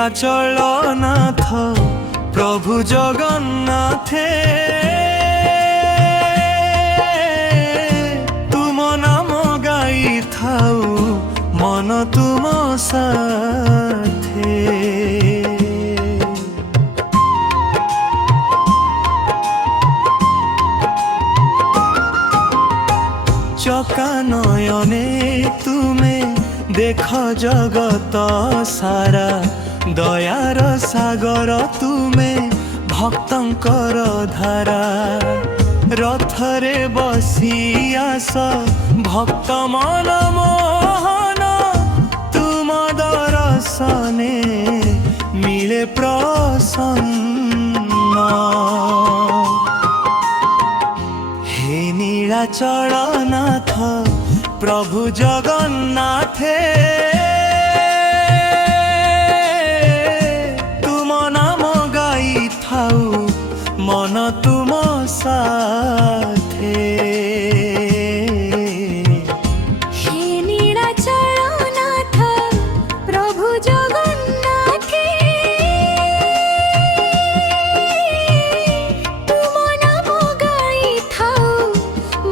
নীলাচল নাথ প্রভু জগন্নাথে তুম নাম গাই থাউ মন তুম সাথে। চকা নয়নে তুমে দেখ জগত সারা, দয়ার সাগর তুমে ভক্তঙ্কর ধারা। রথরে বসি আস ভক্ত মন মোহন, তুম দর্শনে মিলে প্রসন্ন। হে নীলাচল নাথ প্রভু জগন্নাথে তুম নাম গাই থাউ মন তুম সাথে। হে নীলাচল নাথ প্রভু জগন্নাথে তুম নাম গাই থাউ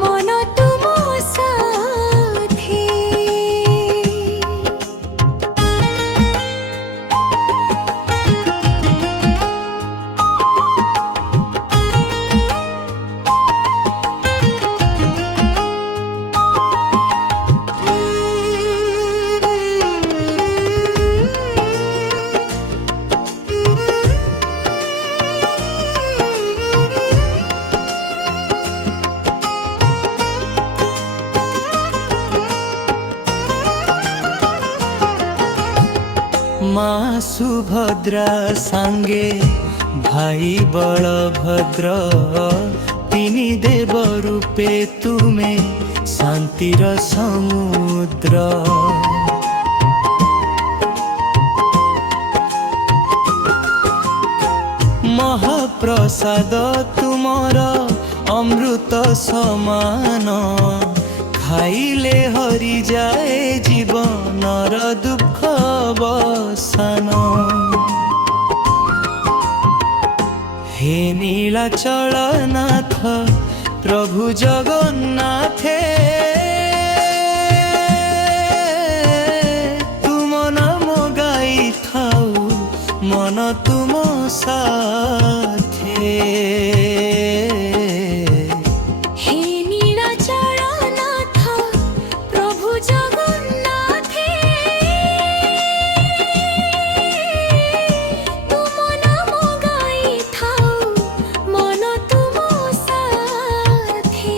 মন তুম সাথে। মা সুভদ্রা সাঙ্গে ভাই বলভদ্র, তিনি দেব রূপে তুমে শান্তির সমুদ্র। মহাপ্রসাদ তুমর অমৃত সমান, খাইলে হরি যায় জীবনর দুঃখ বসান। হে নীলাচল নাথ প্রভু জগন্নাথে তুম নাম গাই থাউ মন তুম সাথে। হে নীলাচল নাথ প্রভু জগন্নাথে তুম নাম গাই থাউ মন তুম সাথে।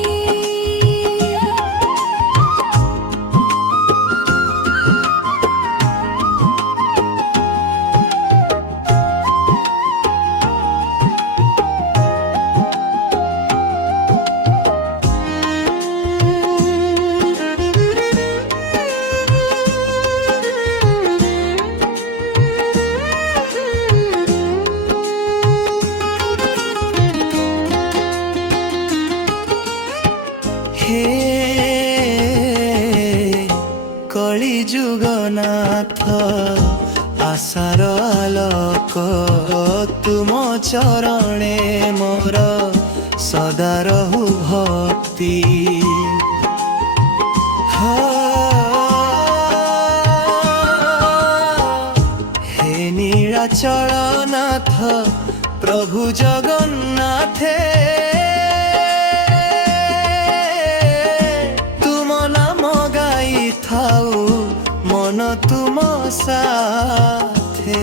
হে কলি যুগনাথ আশার আলোক, তুম চরণে মোর সদা রহু ভক্তি। হে নীলাচল নাথ প্রভু জগন্নাথে তুম নাম গাই থাউ মন তুম সাথে।